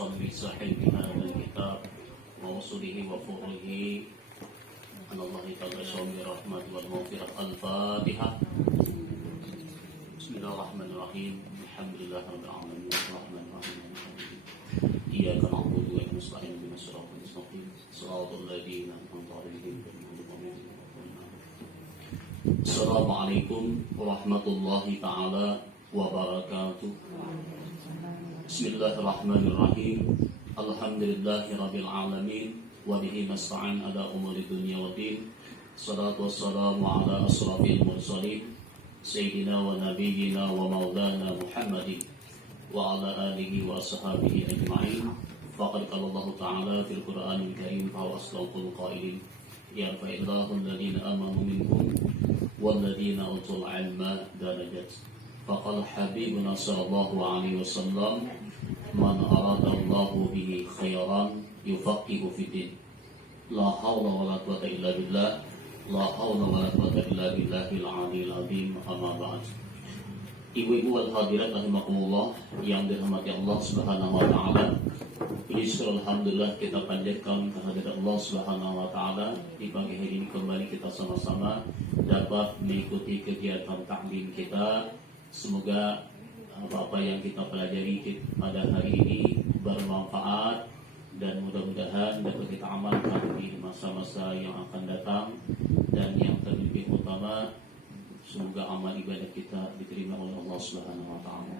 صل بصاحب هذا الكتاب ووصله وفضله على الله تعالى شامل الرحمة والمغفرة. الفاتحة. بسم الله الرحمن الرحيم. الحمد لله رب العالمين الرحمن الرحيم إياك نعبد وإياك نستعين اهدنا الصراط المستقيم صراط الذين أنعمت عليهم غير المغضوب عليهم ولا الضالين. Assalamualaikum warahmatullahi ta'ala wabarakatuh. Bismillahirrahmanirrahim. Alhamdulillahi rabbil alamin. Wa bihi nasta'in ala umuri dunya wa din. Salatu wassalamu ala asrafil mursalin Sayyidina wa nabiyyina wa maulana Muhammadin wa ala alihi wa ashabihi ajma'in. Faqad qala Allah ta'ala fil Qur'anil Karim fa asdaqul qailin yarfa'illahu alladhina amanu minkum والذين أوتوا العلم درجات. فقال حبيبنا صلى الله عليه وسلم من أراد الله به خيرا يفقه في الدين. لا حول ولا قوة إلا بالله. لا حول ولا قوة إلا بالله العلي العظيم. أما بعد. Ibu-ibu wal hadirat rahimakumullah yang dirahmati Allah Subhanahu wa taala. Alhamdulillah kita panjatkan kehadirat Allah Subhanahu wa taala di pagi hari ini kembali kita sama-sama dapat mengikuti kegiatan taklim kita. Semoga apa-apa yang kita pelajari pada hari ini bermanfaat dan mudah-mudahan dapat kita amalkan di masa-masa yang akan datang, dan yang terlebih utama semoga amal ibadah kita diterima oleh Allah Subhanahu wa taala.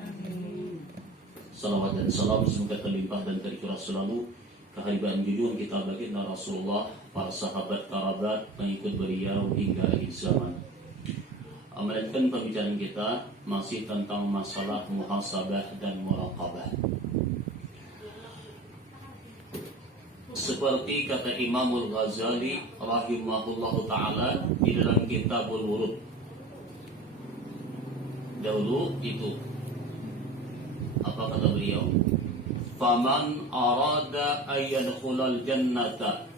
Salawat dan salam semoga terlimpah dan tercurah selalu kehadiran junjungan kita baginda Rasulullah, para sahabat, kerabat, pengikut beliau hingga akhir zaman. Melanjutkan pembicaraan kita masih tentang masalah muhasabah dan muraqabah. Seperti kata Imamul Ghazali rahimahullahu taala di dalam Kitabul Wurud. Dahulu itu apa kata beliau? Faman arada ayyadkhulal jannata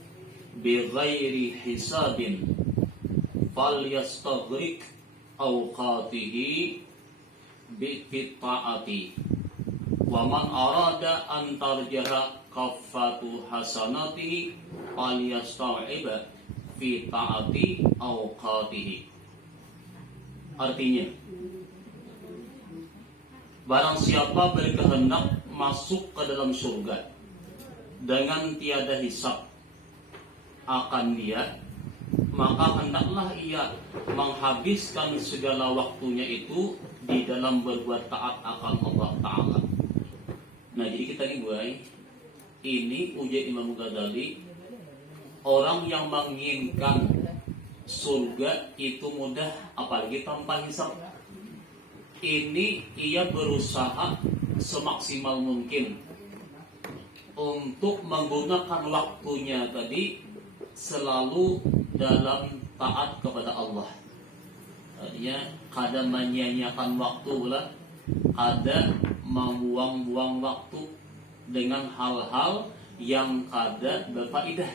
bighairi hisabin falyastaghrik awqatihi bitta'ati wa man arada an tarjaha kaffatu hasanatihi falyasta'ib fi ta'ati awqatihi. Artinya, barang siapa berkehendak masuk ke dalam surga dengan tiada hisab akan dia, maka hendaklah ia menghabiskan segala waktunya itu di dalam berbuat taat akan Allah Ta'ala. Nah, jadi kita ini ujian Imam Ghazali, orang yang menginginkan surga itu mudah, apalagi tanpa hisab. Ini ia berusaha semaksimal mungkin untuk menggunakan waktunya tadi selalu dalam taat kepada Allah. Artinya kadang menyia-nyiakan waktu pula, kadang membuang-buang waktu dengan hal-hal yang kadang berfaedah.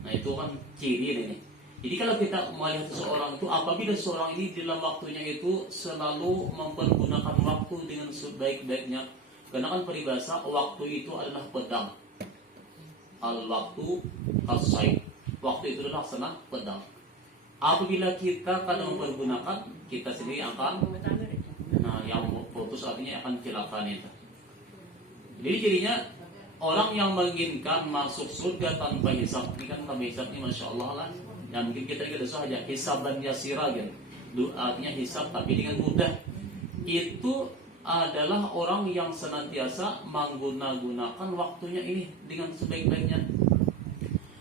Nah, itu kan ciri ini. Jadi kalau kita melihat seseorang itu, apabila seseorang ini dalam waktunya itu selalu mempergunakan waktu dengan sebaik-baiknya. Karena kan peribahasa waktu itu adalah pedang. Al-waktu as-sayf. Waktu itu adalah laksana pedang. Apabila kita kadang mempergunakan, kita sendiri akan yang putus, artinya akan kecelakaan itu. Jadi jadinya orang yang menginginkan masuk surga tanpa hisab, ini kan tanpa hisab ini Masya Allah lah. Yang mungkin kita tidak saja hisaban yasira gitu. Artinya hisab tapi dengan mudah. Itu adalah orang yang senantiasa menggunakan waktunya ini dengan sebaik-baiknya.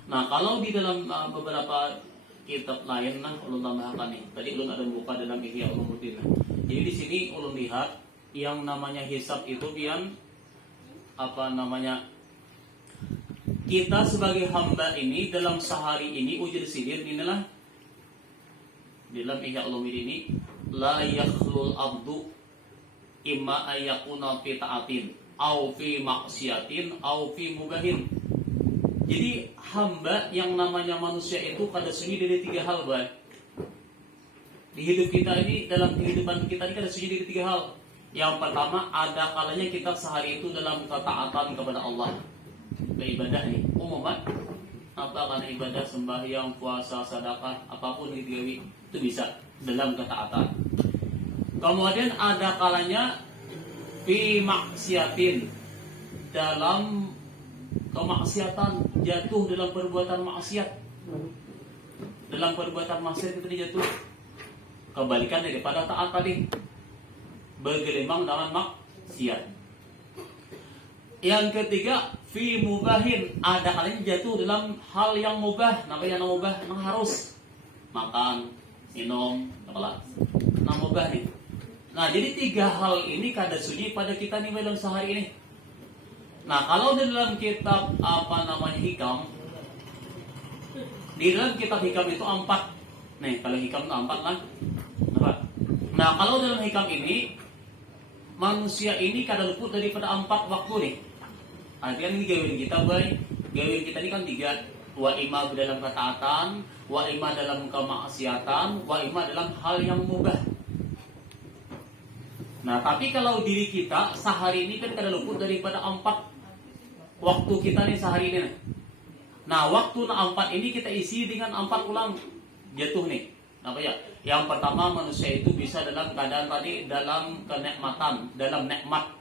Nah, kalau di dalam beberapa kitab lain, ulun tambahkan nih. Tadi ulun ada buka dalam Ihya Ulumuddin. Jadi di sini ulun lihat yang namanya hisab itu kita sebagai hamba ini dalam sehari ini ujar sidir inilah dalam Ihya Ulumuddin ini la yakhlul abdu imma ayakuna fi ta'atin au fi maksiatin au fi mubahin. Jadi hamba yang namanya manusia itu kada sunyi dari tiga hal, Di hidup kita ini, dalam kehidupan kita ini kada sunyi dari tiga hal. Yang pertama, ada kalanya kita sehari itu dalam ketaatan kepada Allah. Beribadah nih, umumnya apa karena ibadah, sembahyang, puasa, sedekah, apapun itu bisa dalam ketaatan. Kemudian ada kalanya fi maksiatin, dalam kemaksiatan, jatuh dalam perbuatan maksiat. Dalam perbuatan maksiat itu jatuh. Kebalikan daripada taat tadi, bergelimang dalam maksiat. Yang ketiga, fi mubahin, ada kalanya jatuh dalam hal yang mubah. Namanya yang mubah, yang harus makan, minum, apalah, yang mubah nih. Nah, jadi 3 hal ini kada sunyi pada kita nih dalam sehari ini. Nah, kalau di dalam kitab hikam, di dalam kitab hikam itu 4. Nih, kalau hikam itu 4 kan? Nah, kalau dalam hikam ini, manusia ini kada luput daripada 4 waktu nih. Artinya ini gawin kita, boy. Gawin kita ini kan 3. Wa ima dalam ketaatan, wa ima dalam kemaksiatan, wa ima dalam hal yang mubah. Nah, tapi kalau diri kita sehari ini kan kada luput daripada 4 waktu kita nih sehari ini. Nah, waktu 4 ini kita isi dengan 4 ulang jatuh nih. Apa ya? Yang pertama, manusia itu bisa dalam keadaan tadi, dalam kenikmatan, dalam nikmat.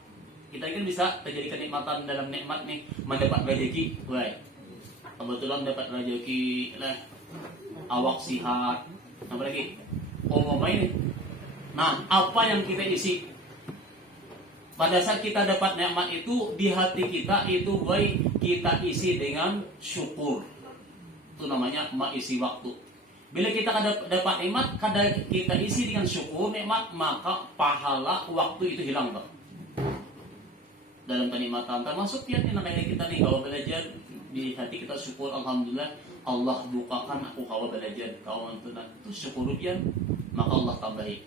Kita kan bisa terjadi kenikmatan dalam nikmat nih, mendapat rezeki. Wah, kebetulan dapat rezeki, awak sihat, apa lagi? Umumnya ini. Nah, apa yang kita isi? Pada saat kita dapat nikmat itu, di hati kita itu baik kita isi dengan syukur. Itu namanya mengisi waktu. Bila kita dapat nikmat, kadang kita isi dengan syukur nikmat, maka pahala waktu itu hilang, Pak. Dalam kenikmatan termasuk yang namanya kita nih kalau belajar, di hati kita syukur, alhamdulillah Allah bukakan aku kalau belajar kawan itu syukur pian, maka Allah tambahi.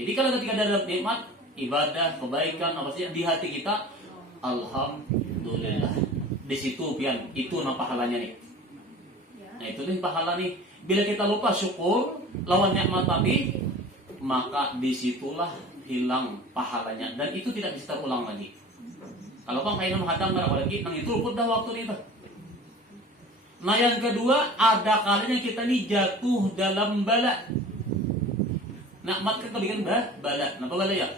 Jadi kalau ketika ada nikmat, ibadah, kebaikan apa sih di hati kita, alhamdulillah. Di situ pian itu pahalanya nih. Nah, itu nih pahala nih. Bila kita lupa syukur lawan nikmat tadi, maka disitulah hilang pahalanya dan itu tidak bisa terulang lagi. Kalau bang kainan hadang nggak lagi, nang itu luput dah waktu itu. Nah, yang kedua, ada kalanya kita nih jatuh dalam bala. Nikmat kan kebalikan bala. Kenapa bala ya?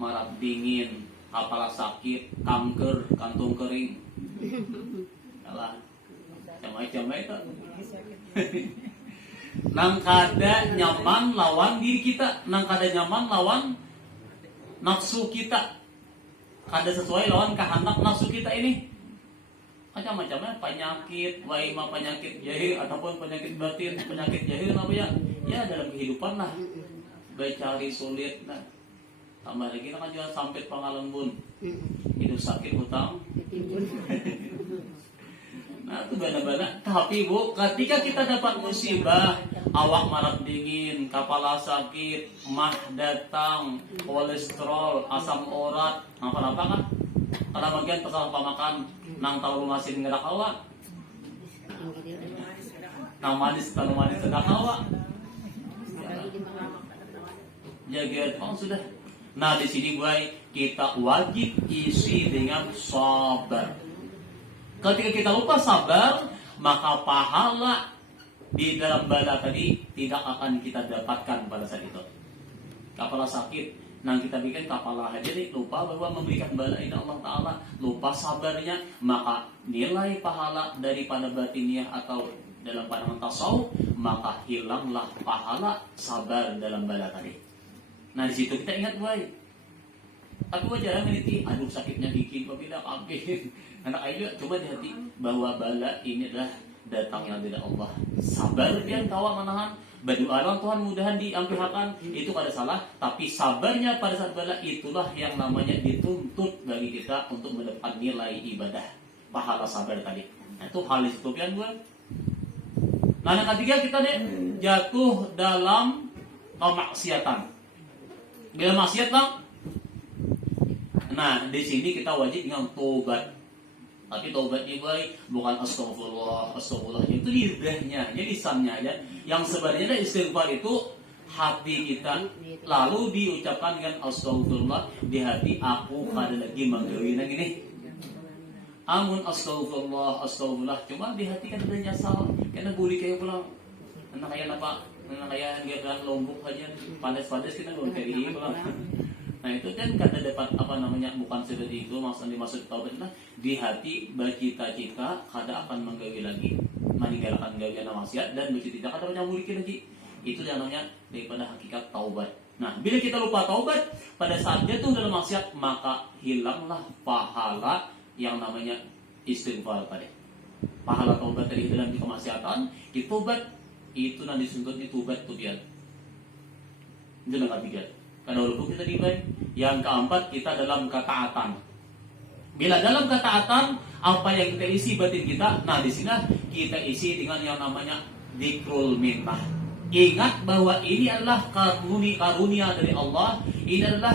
Marah dingin, kepala sakit, kanker, kantung kering. Alah, macam-macam itu. Nang kada nyaman lawan diri kita, nang kada nyaman lawan nafsu kita, kada sesuai lawan kehendak nafsu kita ini. Macam-macamnya penyakit, waima penyakit jahil ataupun penyakit batin, penyakit jahil apa ya? Ya dalam kehidupan lah, baik cari sulit, nah. Tambah lagi kan juga sampai pengalaman bun, hidup sakit hutang. Nah, itu bana-bana. Tapi bu, ketika kita dapat musibah, awak marah dingin, kepala sakit, mah datang, kolesterol, asam urat, apa-apa kan? Karena bagian kesalahan pemakan, nang tahu masin ngedak awak, nang manis tahu manis ngedak awak. Jaga sudah. Nah, di sini boy, kita wajib isi dengan sabar. Ketika kita lupa sabar, maka pahala di dalam bala tadi tidak akan kita dapatkan pada saat itu. Kepala sakit, nah kita bikin kepala aja nih, lupa bahwa memberikan bala ini Allah Ta'ala, lupa sabarnya, maka nilai pahala daripada batiniah atau dalam pandangan tasawuf, maka hilanglah pahala sabar dalam bala tadi. Nah, di situ kita ingat, boy. Aku jarang meniti, aduh sakitnya dikit, apabila kabin. Anak ayo coba di hati bahwa bala ini adalah datangnya dari Allah. Sabar pian kawan menahan. Berdoa Tuhan mudahan diampirakan. Itu kada salah, tapi sabarnya pada saat bala itulah yang namanya dituntut bagi kita untuk mendapat nilai ibadah, pahala sabar tadi. Nah, itu hal itu pian gue. Nah, yang ketiga kita nih jatuh dalam kemaksiatan. Bila maksiat bang, nah di sini kita wajib dengan tobat. Tapi tobatnya baik, bukan astagfirullah, astagfirullah itu lidahnya, jadi lisannya aja. Yang sebenarnya istighfar itu hati kita, lalu diucapkan dengan astagfirullah di hati, aku kada lagi menggawi nang ini. Amun astagfirullah, astagfirullah, cuma di hati kan ada nyasal, karena boleh kayak pulang, anak kaya apa, anak kaya nggak lombok aja, padas-padas kita boleh kayak ini pulang. Nah itu kan kada dapat apa namanya, bukan seperti itu maksudnya dimaksud taubat lah, di hati bercita-cita kada akan menggawi lagi, meninggalkan gawian maksiat dan bercita-cita kada menyambut lagi. Itu yang namanya daripada hakikat taubat. Nah, bila kita lupa taubat pada saat jatuh dalam maksiat, maka hilanglah pahala yang namanya istighfar tadi. Pahala taubat dari dalam kemaksiatan, ditobat itu nanti disuntut ditobat tuh biar. Itu yang ketiga. Karena walaupun kita dibaik. Yang keempat, kita dalam ketaatan. Bila dalam ketaatan, apa yang kita isi batin kita, nah di sini kita isi dengan yang namanya dzikrul minnah. Ingat bahwa ini adalah karunia dari Allah, ini adalah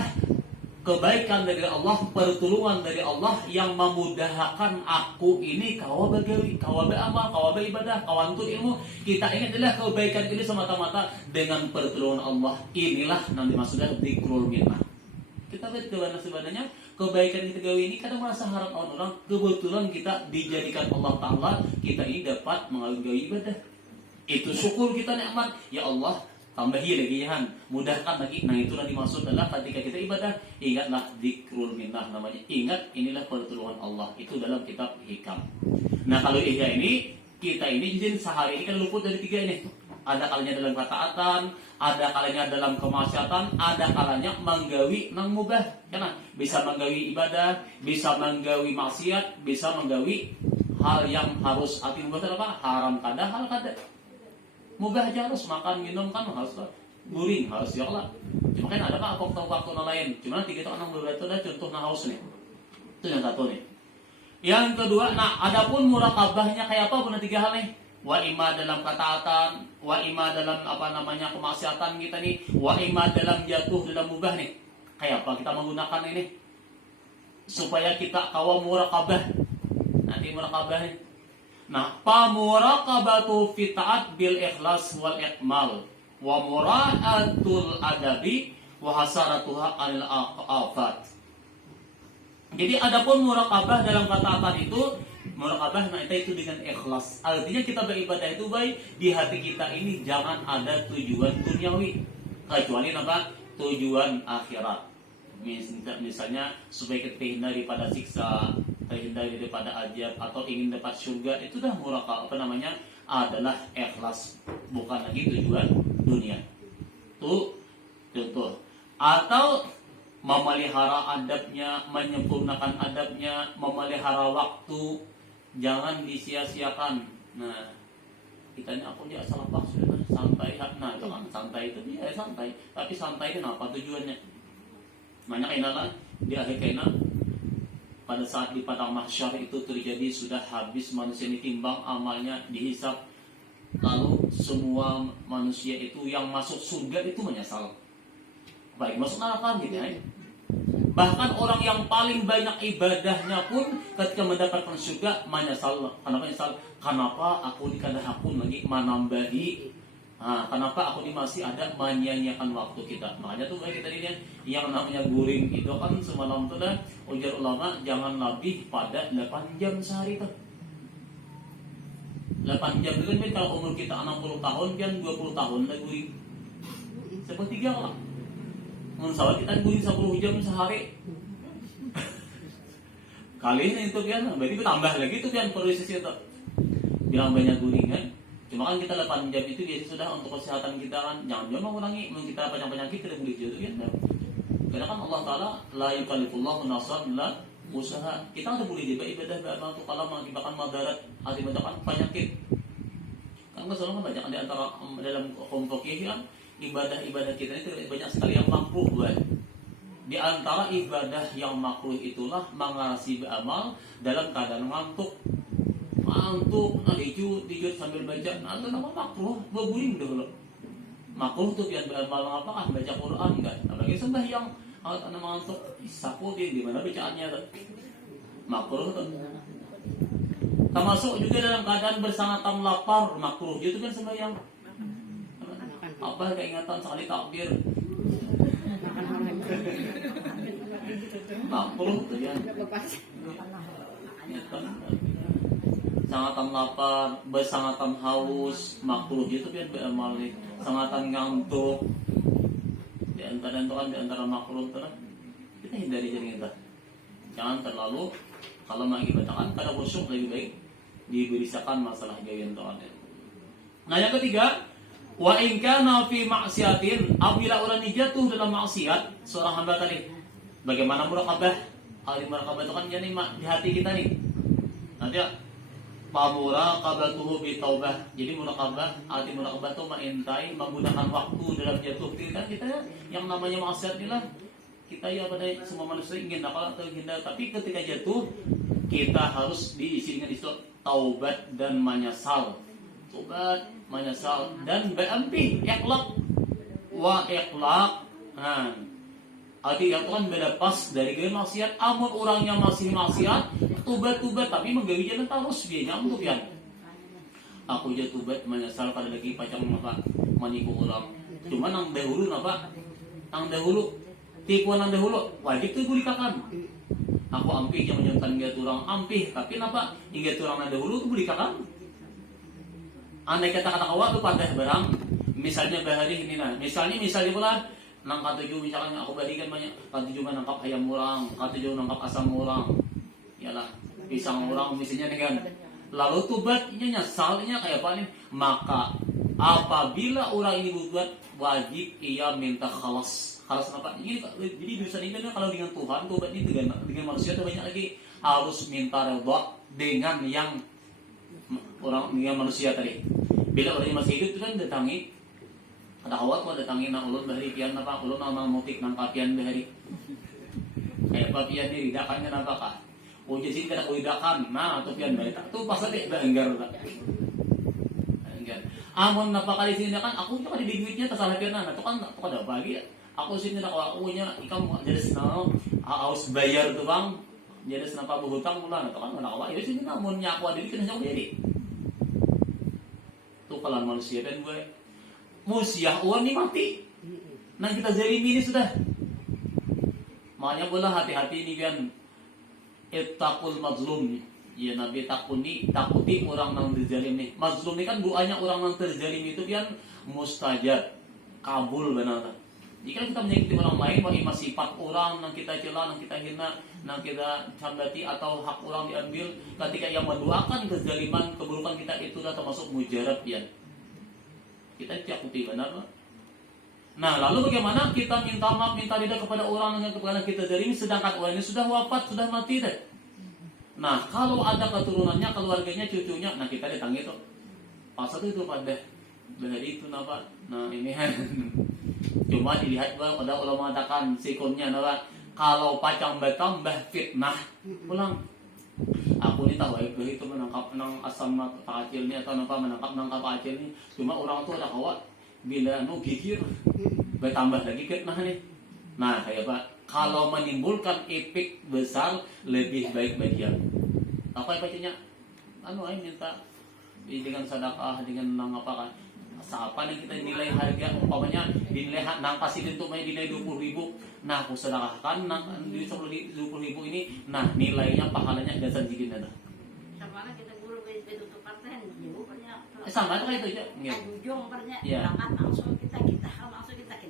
kebaikan dari Allah, pertolongan dari Allah yang memudahkan aku ini kawa bagawi, kawa beramal, kawa beribadah, kawa untuk ilmu. Kita ingat adalah kebaikan ini semata-mata dengan pertolongan Allah. Inilah nanti maksudnya dzikrul minnah. Kita lihat sebenarnya kebaikan kita gawe ini kadang merasa harap orang, kebetulan kita dijadikan Allah Ta'ala, kita ini dapat mengagai ibadah. Itu syukur kita nikmat. Ya Allah, tambahi lagi ya, mudahkan lagi. Nah itulah dimaksud adalah ketika kita ibadah, ingatlah dzikrul minnah namanya. Ingat inilah pertolongan Allah. Itu dalam kitab Hikam. Nah kalau ihya ini, kita ini izin sehari ini kan luput dari tiga ini. Ada kalanya dalam ketaatan, ada kalanya dalam kemaksiatan, ada kalanya menggawi nang mubah. Karena bisa menggawi ibadah, bisa menggawi maksiat, bisa menggawi hal yang harus hati mubah apa? Haram kada, hal kada. Mubah aja harus makan minum kan harus guring harus ya Allah. Cuma kan ada pak waktu lain. Cuma nanti kita akan beberapa itu ada contoh haus nih. Itu yang satu nih. Yang kedua, nah adapun muraqabahnya kayak apa? Punya tiga hal nih. Wa ima dalam ketaatan, wa ima dalam apa namanya kemaksiatan kita nih, wa ima dalam jatuh dalam mubah nih. Kayak apa kita menggunakan ini supaya kita kawa muraqabah. Nanti muraqabah nih. Nah, pamuraqabatu fi ta'at bil ikhlas wal ikmal wa mura'atul adabi wa hasaratuha anil afat. Jadi adapun muraqabah dalam ketaatan itu, muraqabah nah itu dengan ikhlas. Artinya kita beribadah itu baik di hati kita ini jangan ada tujuan duniawi kecuali apa? Tujuan akhirat. Misalnya supaya kita terhindar daripada siksa, terhindar daripada azab atau ingin dapat surga, itu dah muraqabah apa namanya adalah ikhlas, bukan lagi tujuan dunia. Itu contoh. Atau memelihara adabnya, menyempurnakan adabnya, memelihara waktu, jangan disia-siakan. Nah, kitanya aku dia salah pas sudah santai. Nah, itu kan santai itu dia santai, tapi santai itu apa tujuannya? Banyak inalah di akhir kaina pada saat di padang mahsyar itu terjadi sudah habis manusia ditimbang amalnya dihisap, lalu semua manusia itu yang masuk surga itu menyesal, baik masuk neraka gitu ya. Bahkan orang yang paling banyak ibadahnya pun ketika mendapatkan surga menyesal. Kenapa menyesal? Kenapa aku dikadahapun lagi menambahi? Kenapa aku ini masih ada menyia-nyiakan waktu kita? Makanya tuh kayak kita lihat yang namanya guring itu kan semalam tuh dah ujar ulama jangan lebih pada 8 jam sehari tuh. 8 jam itu kan kalau umur kita 60 tahun kan 20 tahun lah guring. Sepertiga lah. Menurut kita guring 10 jam sehari. Kali ini itu kan berarti tambah lagi tuh kan proses itu. Bilang banyak guring kan. Cuma kan kita 8 jam itu biasa sudah untuk kesehatan kita kan. Jangan mengurangi, kita banyak penyakit tidak boleh jatuh kan. Karena kan Allah Ta'ala la yukallifullahu nafsan illa usaha. Kita tidak boleh ibadah beramal untuk kalau mengakibatkan madarat, akibatkan penyakit. Kan selalu banyak di antara dalam kaum fikih kan ibadah-ibadah kita itu banyak sekali yang makruh kan. Di antara ibadah yang makruh itulah mengarasi beramal dalam keadaan ngantuk. Ngantuk, dijut sambil baca, nah itu nama makruh, berguling dulu. Makruh tuh biar beramal apa kan, baca Quran kan. Apalagi sembahyang, nama ngantuk, sapu dia gimana bacaannya tuh. Makruh tuh. Termasuk juga dalam keadaan bersangatan lapar, makruh itu kan sembahyang. Apa keingatan sekali takbir. Makruh tuh ya. Sangatan lapar, bersangatan haus, makruh itu biar beramal nih. Sangatan ngantuk. Di antara makruh itu kita hindari jadi kita. Jangan terlalu kalau mengibadah kada khusyuk, lebih baik diberisakan masalah gaya Tuhan. Nah yang ketiga, wa in kana fi maksiatin, apabila orang ini jatuh dalam maksiat, seorang hamba tadi, bagaimana muraqabah? Ahli muraqabah itu kan jadi di hati kita nih. Nanti muraqabatuhu bi taubah. Jadi muraqabah, arti muraqabah itu mengintai, menggunakan waktu dalam jatuh. Kita yang namanya maksiat inilah kita ya pada semua manusia ingin nakal atau hindar, tapi ketika jatuh kita harus diisi dengan istilah taubat dan menyesal. Taubat, menyesal dan berampi, ikhlas wa ikhlas. Nah, arti yang kan beda pas dari gaya maksiat. Amun orangnya masih maksiat, tubat tapi menggawi jalan terus dia nyambut ya. Aku aja tubat menyesal pada lagi pacang apa menipu orang. Cuma nang dahulu apa? Nang dahulu tipuan nang dahulu wajib tuh bulikakan. Aku ampih yang menyontan dia turang ampih, tapi napa hingga turang nang dahulu tuh bulikakan. Andai kata-kata awak tuh patah barang, misalnya bahari ini nah, misalnya pula nang katujuh misalkan aku balikan banyak katujuh nangkap ayam orang, katujuh nangkap asam orang, yalah pisang orang misalnya nih kan. Lalu tubatnya nyesalnya kayak apa nih? Maka apabila orang ini berbuat wajib ia minta khalas apa? Jadi dosa ini kan kalau dengan Tuhan tobat ini dengan manusia itu banyak lagi harus minta redha dengan yang orang dengan manusia tadi. Bila orangnya masih hidup itu kan datangi ada awak mau datangi nang ulun bahari pian apa ulun nang motik nang kapian bahari. Kayak apa pian diri dakan kenapa kah? Ujisin kada uidakan. Nah, tu pian bae tak tu pas tadi enggar tak. Enggar. Amun napa kali sini kan aku juga di duitnya tersalah pian nah, tu kan kada bagi. Aku sini nak akunya ikam jadi senang harus bayar tu bang. Jadi senapa berhutang mula tu kan mana awak ya sini namun nyaku ada di kena jauh jadi. Tu kalau manusia dan gue musiah uang ni mati. Nah kita zalimi ini sudah. Makanya boleh hati-hati ini kan. Ittaqul mazlum. Ya Nabi takuti orang yang terzalim ni. Mazlum ni kan doanya orang yang terzalim itu kan mustajab, kabul benar. Jika kita menyakiti orang lain, bagaimana sifat orang yang kita cela, yang kita hina, yang kita candati atau hak orang diambil, ketika yang mendoakan kezaliman, keburukan kita itu dah termasuk mujarab ya. Kita takuti benar. Nah, lalu bagaimana kita minta maaf, minta ridha kepada orang yang kepada kita zalimi sedangkan orang ini sudah wafat, sudah mati deh. Nah, kalau ada keturunannya, keluarganya, cucunya, nah kita datang itu. Pasal itu pada dari itu napa? Nah, ini cuma dilihat bang, ada ulama mengatakan sikonnya napa? Kalau pacang bertambah fitnah, pulang. Aku ni tahu itu menangkap nang asam kecil ni atau napa menangkap kecil ni. Cuma orang tu ada kawat bila gigir bertambah lagi fitnah nih. Nah, kayak apa? Kalau menimbulkan efek besar lebih baik bagi dia. Apa bacanya? Ay minta dengan sedekah dengan nang apa kan? Siapa yang kita nilai harga umpamanya dinilai nang kasih itu may dinilai 20.000. Nah, aku sedekahkan nang 20.000 ini. Nah, nilainya pahalanya gasan jigin ada. Sama kita guru begitu parten ibu punya. Sama kayak itu aja. Ujung pernya. Ya. Langsung kita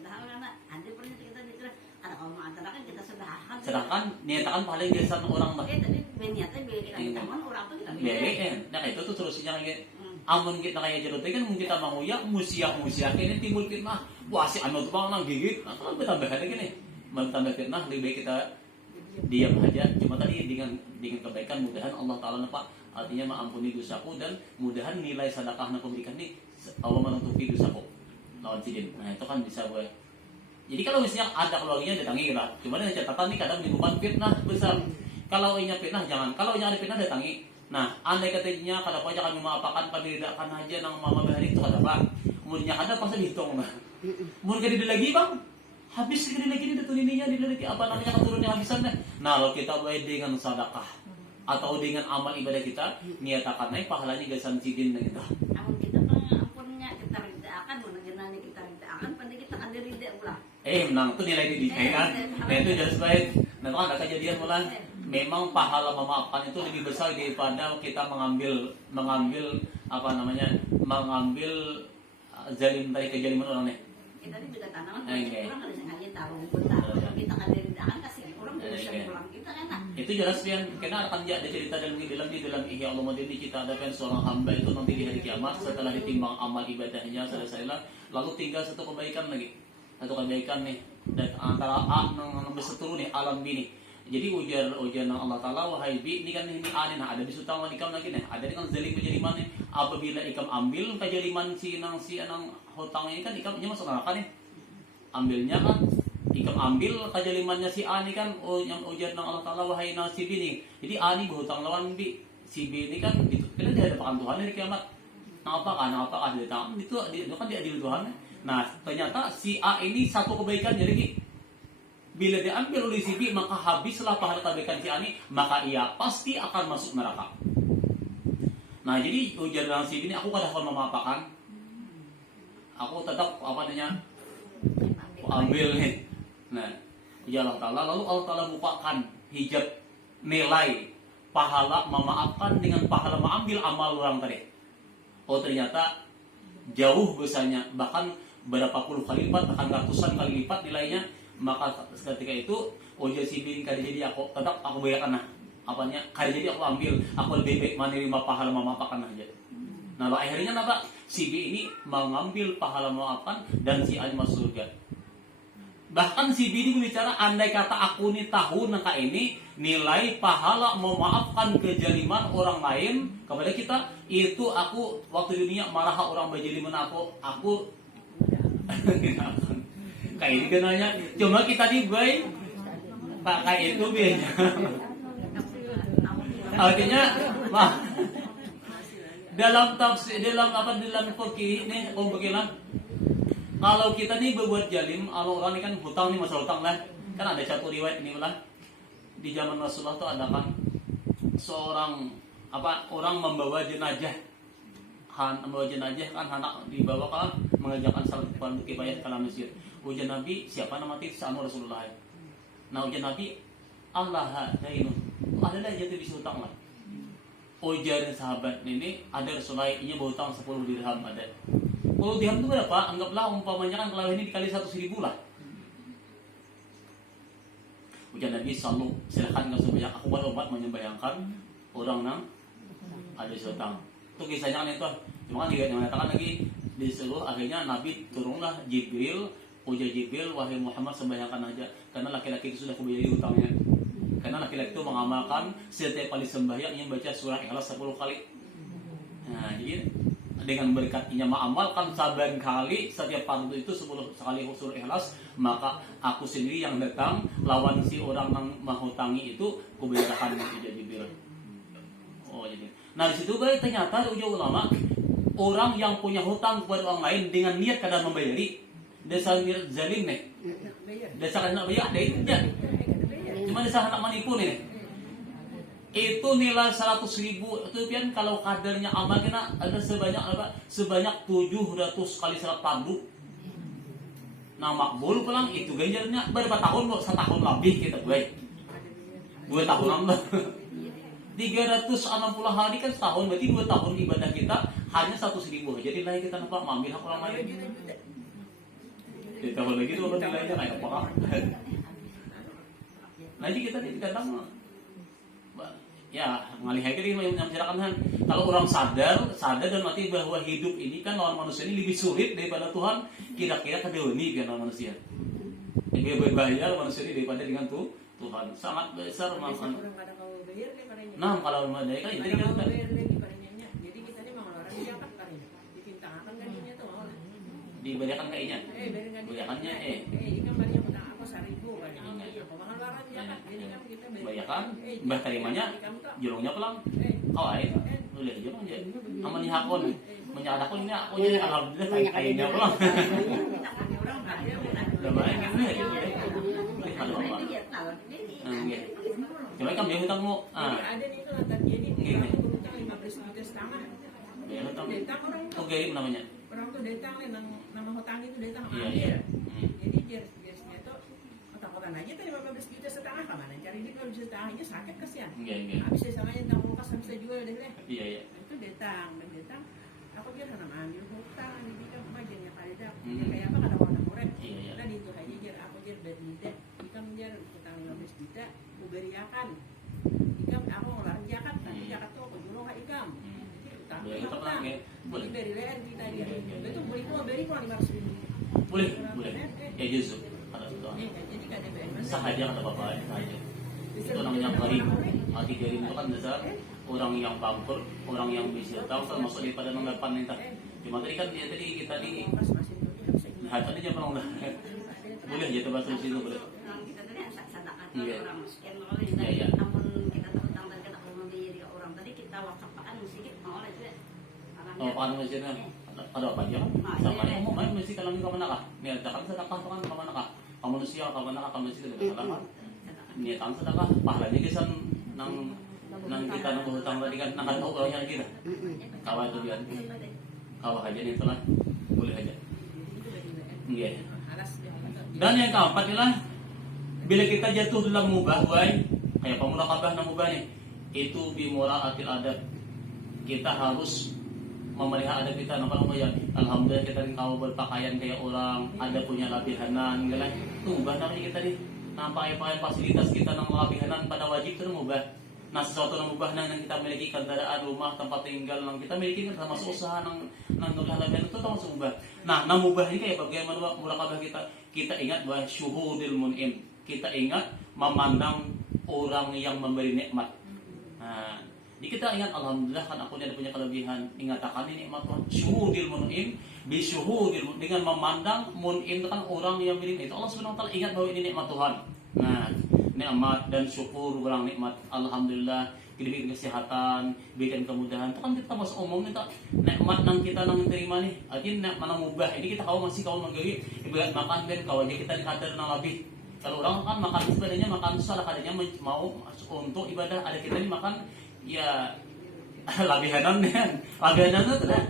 karena ada pernya kita diterus ada kalau antara kan kita sedekahkan. Sedangkan niatakan paling gasan orang mah. Tapi niatnya beda teman orang tuh kita beda. Nah, itu tuh terusnya kayak amun kita kayak jeruk kan mungkin kita mau ya musiah ini timbul fitnah. Wah si anu tuh nang gigit. Nah, kalau bertambah ada gini. Bertambah fitnah lebih baik kita diam aja. Cuma tadi dengan kebaikan mudahan Allah Taala napa artinya mengampuni dosaku dan mudahan nilai sedekah yang memberikan ini Allah menutupi dosaku. Lawan sidin. Nah, itu kan bisa gue. Jadi kalau misalnya ada keluarganya datangi kita. Cuma dengan catatan nih kadang menimbulkan fitnah besar. Kalau ini fitnah jangan. Kalau ini ada fitnah datangi. Nah, andai katanya kada apa kami maapakan pabiridakan aja nang mama bahari itu kada apa. Kemudian kada pasti dihitung nah. Mun kada lagi bang, habis kada lagi di tunininya di lagi apa namanya keturunnya habisan dah. Nah, kalau kita buat dengan sedekah atau dengan amal ibadah kita, niatakan naik pahalanya gasan sidin kita. Namun kita pengampunnya kita ridaakan, mengenani kita menang itu nilai dididik kan. Nah itu jelas baik. Nah itu ada kejadian mulai. Memang pahala memaafkan itu lebih besar daripada kita mengambil zalim dari kejaliman orang nih. Kita ini juga tanaman, orang ada yang ngaji taruh kita kan dari dahan kasih orang bisa pulang kita kan. Itu jelas Pian, karena akan ada cerita dalam Ihya Ulumuddin kita adakan seorang hamba itu nanti di hari kiamat setelah ditimbang amal ibadahnya selesailah, lalu tinggal satu kebaikan lagi, nih dan antara yang berseteru nih alam bini. Jadi ujar Allah Ta'ala, wahai bi, ini kan ini aneh, ada di sutama ikam lagi nih, ada kan zalim kejaliman nih. Apabila ikam ambil kejaliman si anang hutang ini kan ikamnya masuk neraka nih. Ambilnya kan, ikam ambil kejalimannya si ani kan, yang ujar Allah Ta'ala, wahai si bi nih. Jadi ani berhutang lawan bi, si bi ini kan, itu kan dia ada pakan Tuhan dari kiamat. Nah apakah dia tahu? Itu kan dia adil Tuhan. Nah ternyata si A ini satu kebaikan jadi bila diambil oleh si B, maka habislah pahala kebaikan si ani, maka ia pasti akan masuk neraka. Nah jadi ujar dalam si B ini, aku kadang memaafkan, aku tetap aku ambil nih. Nah ya Allah Ta'ala, lalu Allah Ta'ala bukakan hijab nilai pahala memaafkan dengan pahala mengambil amal orang tadi. Oh ternyata jauh besarnya, bahkan berapa puluh kali lipat, bahkan ratusan kali lipat nilainya. Maka ketika itu ujar si bin kali jadi aku tetap aku bayarkan kali jadi aku ambil, aku lebih baik menerima pahala memaafkan aja. Nah lalu akhirnya si B ini mengambil pahala memaafkan dan si A masuk surga. Bahkan si B ini berbicara, andai kata aku nih tahu nangka ini nilai pahala memaafkan kejaliman orang lain kepada kita, itu aku waktu dunia marah orang berjaliman aku kayak ini kenanya, cuma kita dibuat pakai itu biasanya. Artinya, dalam fikih ini, beginilah. Kalau kita nih berbuat jalim, kalau orang ini kan hutang nih masalah hutang lah, kan ada satu riwayat ini lah. Di zaman Rasulullah tuh ada kan seorang orang membawa jenazah. Membawa jenazah kan anak dibawa kan mengerjakan salat fardu kifayah ke masjid. Ujar Nabi, siapa nama sama Rasulullah? Nah ujar Nabi, Allah dainun. Adalah jatuh di hutang lah. Ujar sahabat ini, ada Rasulullah ini berhutang 10 dirham ada. 10 dirham itu berapa? Anggaplah umpamanya kan kalau ini dikali 100.000 lah. Ujar Nabi, silakan kau sembahyang. Aku berobat menyembahyangkan orang nang ada hutang. Itu kisahnya kan itu. Cuma kan juga mengatakan lagi disuruh akhirnya Nabi turunlah Jibril. Ujar Jibril, wahai Muhammad sembahyangkan aja, karena laki-laki itu sudah kubayari hutangnya. Karena laki-laki itu mengamalkan setiap kali sembahyang yang baca surah Ikhlas 10 kali. Nah, jadi dengan berkatnya mengamalkan saban kali setiap fardu itu 10 kali surah Ikhlas, maka aku sendiri yang datang lawan si orang yang menghutangi itu kubayarkan ujar Jibril. Oh jadi. Nah di situ guys ternyata ujar ulama, orang yang punya hutang kepada orang lain dengan niat kadang membayari desa zalim nih, desa nak bayar deh itu aja. Cuma desa nak menipu nih. Itu nilai 100.000 itu pian kalau kadarnya amal kita ada sebanyak 700 kali salat fardu. Nah makbul pulang itu ganjarnya berapa tahun kok? 1 tahun lebih kita gue. 2 tahun nambah. 360 hari kan setahun, berarti 2 tahun ibadah kita hanya 100.000. Jadi lah kita nampak mengambil hak orang lain. Ditambah lagi tuh nilainya kayak apa? Nanti kita datang ya mengalihkan ini menceritakan kan kalau orang sadar dan mati bahwa hidup ini kan lawan manusia ini lebih sulit daripada Tuhan, kira-kira kedewani kan lawan manusia lebih berbahaya manusia ini daripada dengan Tuhan sangat besar makan. Nah kalau memadai kan itu kan jadi kita ini mau orang siapa kan ditintangakan gajinya tuh mau lah diberikan kayaknya berikannya ini kan banyak utang aku 1.000 kan ini apa mahal banget ya kan ini kan kita bayarkan mbah terimanya julungnya pulang lu lihat julung aja aman hakon menyalahkan ini aku jadi alhamdulillah kayaknya pulang lumayan kan ya coba kan dia hutangmu ada nih itu lantar jadi orang tuh hutang 15 juta setengah dia hutang orang tuh gaib namanya orang tuh datang nih nama hutang itu datang iya jadi dia makan aja tadi 15 juta setengah kemana cari duit 15 juta setengahnya sakit kasihan. Iya. Habis saya sama yang tahu kas bisa jual deh. Iya. Itu datang aku dia sana ambil hutang di kita majennya kali dah. Hmm. Kayak apa kata orang murid. Iya. Nah itu aja jar aku jar berita. Jika menjar hutang 15 juta aku beriakan. Jika aku ngeluarin zakat, nanti zakat tuh aku jual ke ikam. Hutang Boleh kita hutang. pakai. Boleh. Beri leher kita dia. Itu beli gua 500 ribu. Boleh. Ya justru ada itu. Jadi kada bayar. Sahaja kata bapak sahaja. Itu namanya karim. Arti karim itu kan dasar orang yang pamper, orang yang bisa tahu termasuk daripada menggapan minta. Cuma tadi kan dia tadi kita di tadi jangan pernah boleh aja coba terus itu boleh. Kita tadi sedekah Iya. orang miskin Iya. amun kita terutang dan kita kalau membeli dia orang tadi kita wakafakan sedikit mau lah itu. Oh, paano masjidnya? Ada apa aja kan? Sama yang mau main mesti kalau kamu nak. Niat kan sedekah tuh kan kamu nak. Kamu manusia kamu nak kamu mesti sedekah. Niat kan sedekah pahalanya kisan nang kita nang hutang tadi kan nang tahu orangnya kita. Kawah itu dia. Kawah aja nih teman. Boleh aja. Iya. Dan yang keempat adalah bila kita jatuh dalam mubah, kayak pemurakabah nang mubah nih, itu bimuraatil adab. Kita harus memelihara adab kita, nampak ya. Alhamdulillah kita kau berpakaian kayak orang, ada punya labihanan, kan? Itu mubah namanya kita nih. Nampak apa fasilitas kita nang labihanan pada wajib itu mubah. Nah sesuatu yang mubah nang kita miliki kendaraan, rumah, tempat tinggal nang kita miliki kan termasuk usaha nang labihan itu termasuk mubah. Nah mubah ini kayak bagaimana murakabah kita? Kita ingat bahwa syuhudil mun'im. Kita ingat memandang orang yang memberi nikmat. Nah, jadi kita ingat alhamdulillah kan aku ada punya kelebihan. Ingatakan ini nikmat Tuhan. Syuhudil mun'im bi syuhudil dengan memandang mun'im itu kan orang yang memberi itu. Allah Subhanahu wa taala ingat bahwa ini nikmat Tuhan. Nah, nikmat dan syukur orang nikmat. Alhamdulillah diberikan kesehatan, diberikan kemudahan. Itu kan kita masuk omong kita nikmat nang kita nang terima nih. Artinya mana mubah. Ini kita kau masih kau menggawi ibarat makan dan kau aja kita dikadar nang lebih. Kalau orang kan makan ibadahnya makan susah, kadangnya mau untuk ibadah ada kita ini makan ya labihanan kan. Labihanan itu dah.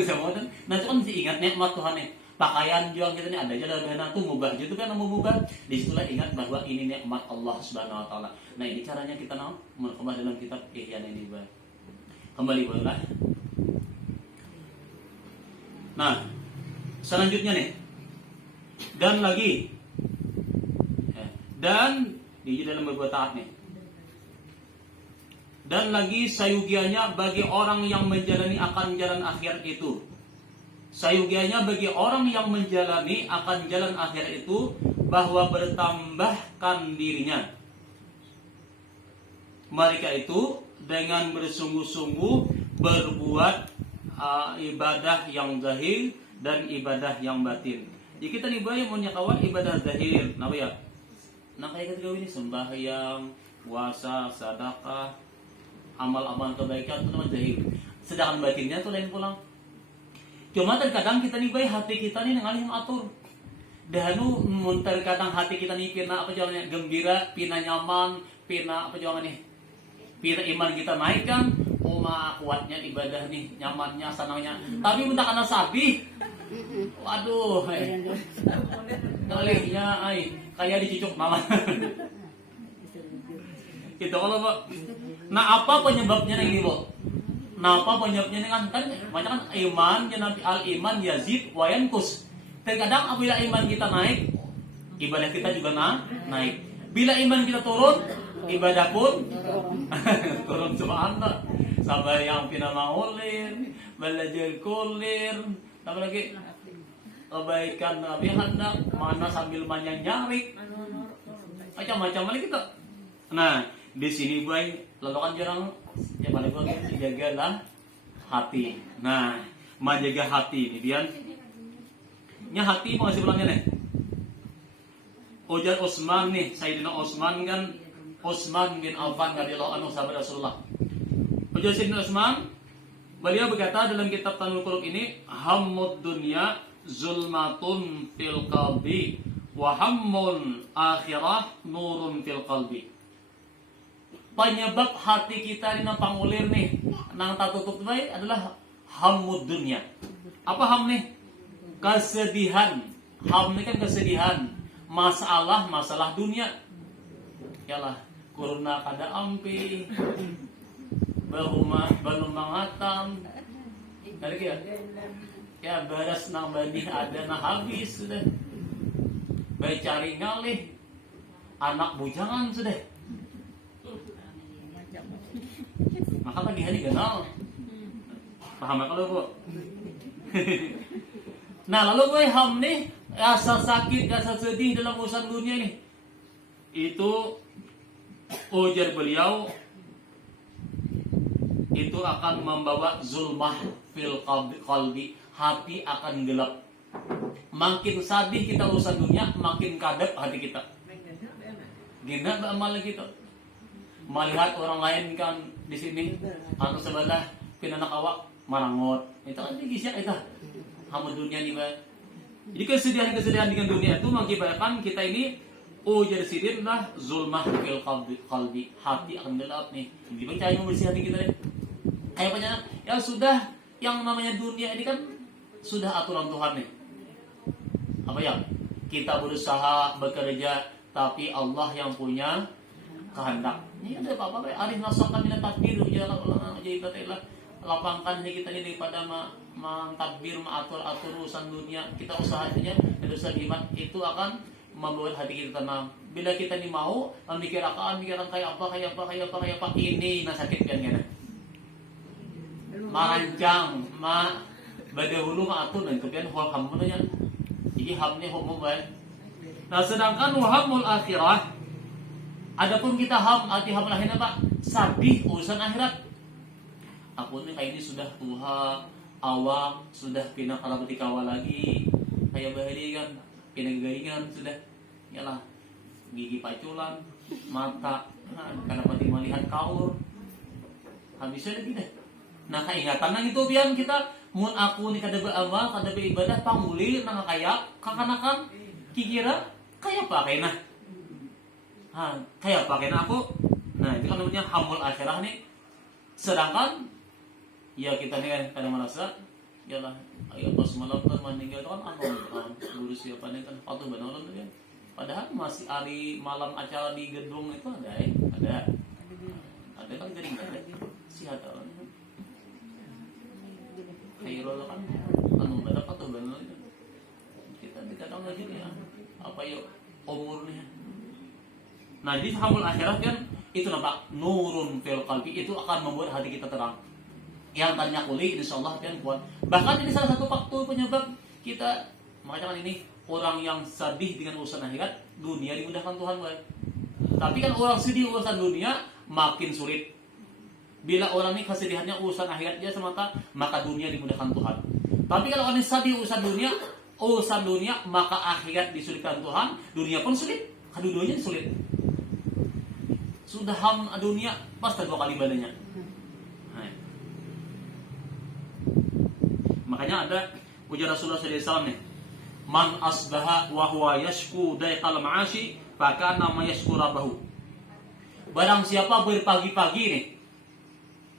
Semua kan. Nah itu kan mesti ingat nikmat Tuhan nih. Pakaian jual kita ini ada aja labihanan tuh mubah gitu kan mau mubah. Disitulah ingat bahwa ini nikmat Allah Subhanahu wa taala. Nah ini caranya kita mau merekam dalam kitab Ihya ini bah. Kembali bolehlah. Nah selanjutnya nih dan di dalam beberapa tahap nih. Dan lagi sayugianya bagi orang yang menjalani akan jalan akhirat itu. Sayugianya bagi orang yang menjalani akan jalan akhirat itu bahwa bertambahkan dirinya. Mereka itu dengan bersungguh-sungguh berbuat ibadah yang zahir dan ibadah yang batin. Jadi kita nih bayang punya kawan ibadah zahir, nah ya. Nah kayak kita ini sembahyang, puasa, sedekah, amal-amal kebaikan itu namanya zahir. Sedangkan batinnya itu lain pulang. Cuma terkadang kita nih bayang hati kita nih ngalih atur. Dahanu terkadang hati kita nih pina apa jalannya gembira, pina nyaman, pina apa jalannya. Pina iman kita naik kan, kuatnya ibadah nih, nyamannya, senangnya. Tapi minta karena sabi. Waduh, kalihnya kayak dicicuk malah. Itu kalau Pak. Nah, apa penyebabnya ini, Bu? Nah, apa penyebabnya ini kan banyak kan iman, Nabi al-iman yazid wa yanqus. Terkadang apabila iman kita naik, ibadah kita juga naik. Bila iman kita turun, ibadah pun turun subhanallah. Sabar yang pina maulir, belajar kulir, apa lagi? Kebaikan Nabi hendak mana sambil nyari macam-macam lagi kita. Nah, di sini boy, lalu kan jarang ya paling gua jagalah hati. Nah, menjaga hati ini dia. Nya hati mau kasih pulangnya nih. Ujar Utsman nih, Sayyidina Utsman kan Utsman bin Affan radhiyallahu anhu sahabat Rasulullah. Ujar Sayyidina Utsman, beliau berkata dalam kitab Tanul Qulub ini, hammud dunya zulmatun fil qalbi wa hammul akhirah nurun fil qalbi. Penyebab hati kita ini nampang ulir nih, nang tak tutup baik adalah hammud dunya. Apa ham nih? Kesedihan. Ham ini kan kesedihan. masalah dunia. Yalah, kuruna kada ampi, baru mangatam. Kali ya, ya baras nang bani ada na habis sudah. Baik cari ngalih, anak bujangan sudah. Maka lagi hari kenal. Paham kalau bu? Nah lalu gue ham nih, rasa sakit, rasa sedih dalam urusan dunia nih. Itu ujar beliau, itu akan membawa zulmah fil qalbi, hati akan gelap. Makin sadih kita urusan dunia, makin kadep hati kita. Gina amal kita. Melihat orang lain kan di sini, atau sebelah pinanak awak marangot. Itu kan gisya itu. Hamu dunia ni ba. Jadi kesedihan dengan dunia itu mengakibatkan kita ini ujar sidin lah zulmah fil qalbi, hati akan gelap nih. Jadi percaya membersih hati kita deh. Kayak apa ya sudah, yang namanya dunia ini kan sudah aturan Tuhan nih. Apa ya? Kita berusaha bekerja, tapi Allah yang punya kehendak. Ini ada apa-apa arif nasakan min takbir ya Allah jadi katalah lapangkan kita ini daripada mentadbir mengatur urusan dunia. Kita usaha saja dan usaha iman itu akan membuat hati kita tenang. Bila kita ini mau memikirkan kayak apa ini sakit kan gana. Marancang badahulu mengatur dan kemudian hamnya. Jadi hamnya humum baik. Nah sedangkan wahamul akhirah, adapun kita hati ham lahirnya Pak, sadih urusan akhirat. Aku ini kayak ini sudah tua, awam, sudah pindah karabati kawal lagi, kayak bahari kan, pindah garingan sudah, yalah, gigi paculan, mata, karabati melihat kaur, habisnya lagi deh. Nah keingatan itu biar kita, mun aku ini kada beramal, kada beribadah, pangguli, nang kayak, kakanakan, kikira, kayak apa kayaknya? Kayak apa kayaknya aku? Nah itu kan namanya hamul akhirah nih. Sedangkan ya kita nih kan kadang merasa yalah ayo pas malam kan meninggal itu kan guru siapa nih kan patuh benar tuh kan. Padahal masih hari malam acara di gedung itu ada kan gering ada sihat orang Khairul kan benar patuh benar itu. Kita dikatakan lagi ya apa yuk umurnya. Nah jadi hamul akhirat kan itu nampak nurun fil qalbi, itu akan membuat hati kita terang. Yang tanya kuli insyaallah kan kuat. Bahkan ini salah satu faktor penyebab kita makanya ini orang yang sedih dengan urusan akhirat, dunia dimudahkan Tuhan baik. Tapi kan orang sedih urusan dunia makin sulit. Bila orang ini kesedihannya urusan akhirat dia semata, maka dunia dimudahkan Tuhan. Tapi kalau orang sedih urusan dunia maka akhirat disulitkan Tuhan, dunia pun sulit. Kedua-duanya sulit. Sudah ham dunia pasti 2 kali badannya. Makanya ada ujar Rasulullah SAW nih, man asbaha wa huwa yashku daiqal ma'ashi fakana ma yashku rabbahu. Barang siapa berpagi-pagi nih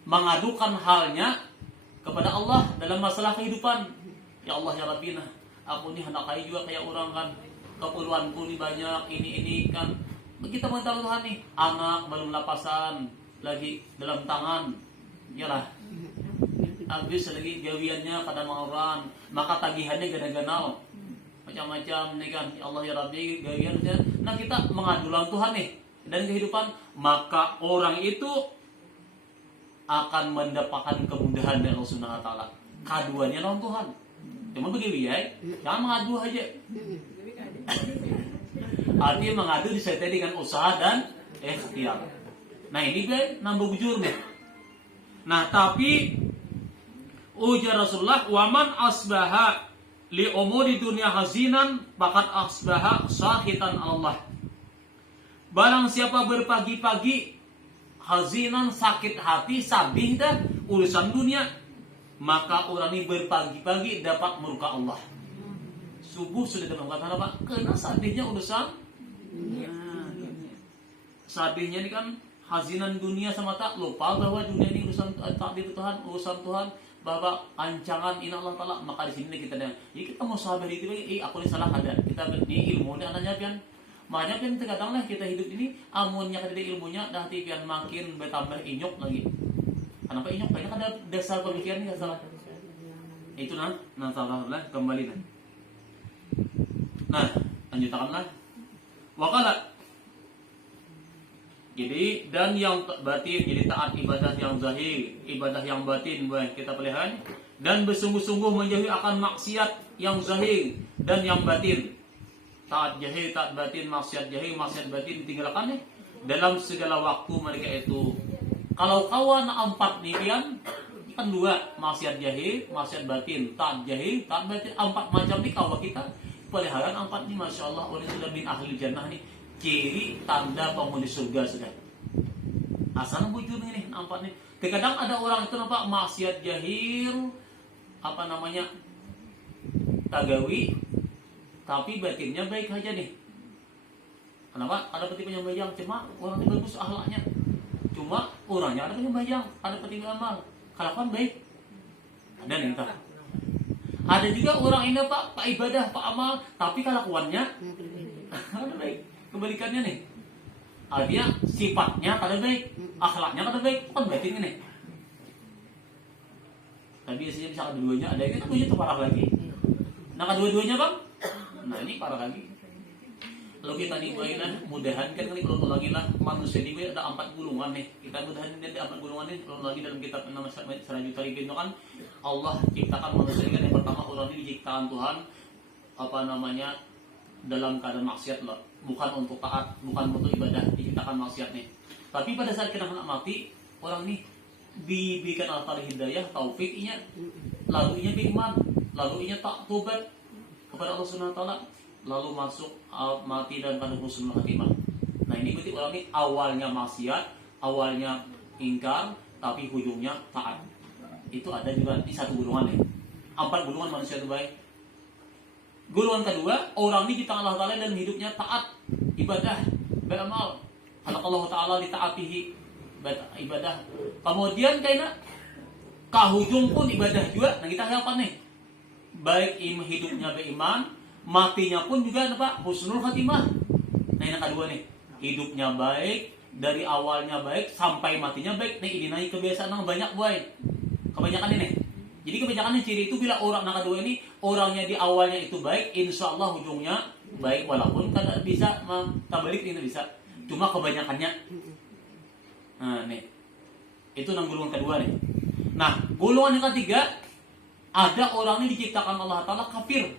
mengadukan halnya kepada Allah dalam masalah kehidupan, ya Allah ya Rabbina, aku nih hendak kaya juga kayak orang kan, keperluanku nih banyak, ini kan. Kita minta Tuhan nih, anak belum lapasan, lagi dalam tangan, yalah. Habis lagi gawiannya pada orang, maka tagihannya gana-ganal, macam-macam nih kan. Ya Allah ya Rabbi gawiannya. Nah kita mengadu lawan Tuhan nih dan kehidupan, maka orang itu akan mendapatkan kemudahan dari Allah Subhanahu Wa Taala. Kaduannya lawan Tuhan. Cuma begini ya, jangan mengadu aja. Artinya mengadu disertai dengan usaha dan ikhtiar. Nah ini guys nambah bujur nih. Nah tapi ujar Rasulullah, waman asbaha li umuri dunia hazinan bakat asbaha sahitan Allah. Barang siapa berpagi-pagi hazinan, sakit hati, sadih dah urusan dunia, maka orang ini berpagi-pagi dapat murka Allah. Subuh sudah mengatakan apa? Karena sadihnya urusan dunia. Sadihnya ini kan hazinan dunia semata, lupa bahwa dunia ini urusan takdir Tuhan, urusan Tuhan, bahwa ancangan ina Allah Taala. Maka di sini kita dengar, ya kita mau sabar itu, aku ini salah ada. Kita ini ilmu ini anaknya pian. Makanya kan terkadang lah kita hidup ini amunnya kada ilmunya nanti pian makin bertambah inyok lagi. Kenapa inyok? Kayaknya kan ada dasar pemikiran ini salah. Itu salah kembali nah. Nah, lanjutkanlah. Wakala. Jadi dan yang batin, jadi taat ibadah yang zahir, ibadah yang batin kita pelihara dan bersungguh-sungguh menjauhi akan maksiat yang zahir dan yang batin. Taat jahil, taat batin, maksiat jahil, maksiat batin ditinggalkan dalam segala waktu mereka itu. Kalau kawan 4 nih kan 2, maksiat jahil, maksiat batin, taat jahil, taat batin, 4 macam nih kalau kita peliharaan 4 nih, masya Allah orang sudah bin ahli jannah nih, ciri tanda penghuni surga sudah. Asal bujur nih 4 nih. Terkadang ada orang itu nampak maksiat jahil, tagawi, tapi batinnya baik aja nih. Kenapa? Ada peti penyembayang, cuma orangnya bagus akhlaknya. Cuma orangnya ada penyembayang, ada peti amal, kelakuan baik. Ada nih entah. Ada juga orang ini pak ibadah, pak amal, tapi kelakuannya ada baik. Kebalikannya nih. Dia sifatnya kada baik, akhlaknya kada baik, bukan batin ini. Tapi biasanya bisa kedua-duanya, ada yang keduanya itu parah lagi. Nah kedua-duanya bang, nah ini parah lagi. Lalu kita nibain mudahan kan kalau lagi lah manusia ini ada 4 gulungan nih. Kita mudahan ada 4 gulungan nih. Kalau lagi dalam kitab nama Sirajul Talibin itu kan Allah ciptakan manusia ini kan yang pertama orang ini diciptakan Tuhan dalam keadaan maksiat lah. Bukan untuk taat, bukan untuk ibadah, diciptakan maksiat nih. Tapi pada saat kita mati, orang ini diberikan al-Fatihah hidayah, taufiknya, lalu inya beriman, lalu inya tak tobat kepada Allah Subhanahu wa taala, lalu masuk mati dalam keadaan husnul khatimah. Nah, ini berarti orang ini awalnya maksiat, awalnya ingkar, tapi ujungnya taat. Itu ada juga di satu golongan nih. 4 golongan manusia itu baik. Golongan kedua, orang ini di tangan Allah Ta'ala dan hidupnya taat, ibadah, beramal. Allah Ta'ala ditaatihi ibadah. Kemudian kayaknya kahujung pun ibadah juga. Nah kita apa nih? Baik hidupnya beriman, matinya pun juga apa? Husnul khatimah. Nah yang kedua nih, hidupnya baik, dari awalnya baik sampai matinya baik. Nih ini naik kebiasaan yang banyak boy. Kebanyakan ini. Jadi kebanyakan ciri itu bila orang yang kedua ini orangnya di awalnya itu baik, insya Allah ujungnya baik walaupun kada bisa tabalik ini bisa. Cuma kebanyakannya. Nah nih, itu golongan kedua nih. Nah golongan yang ketiga, ada orang ini diciptakan Allah Ta'ala kafir,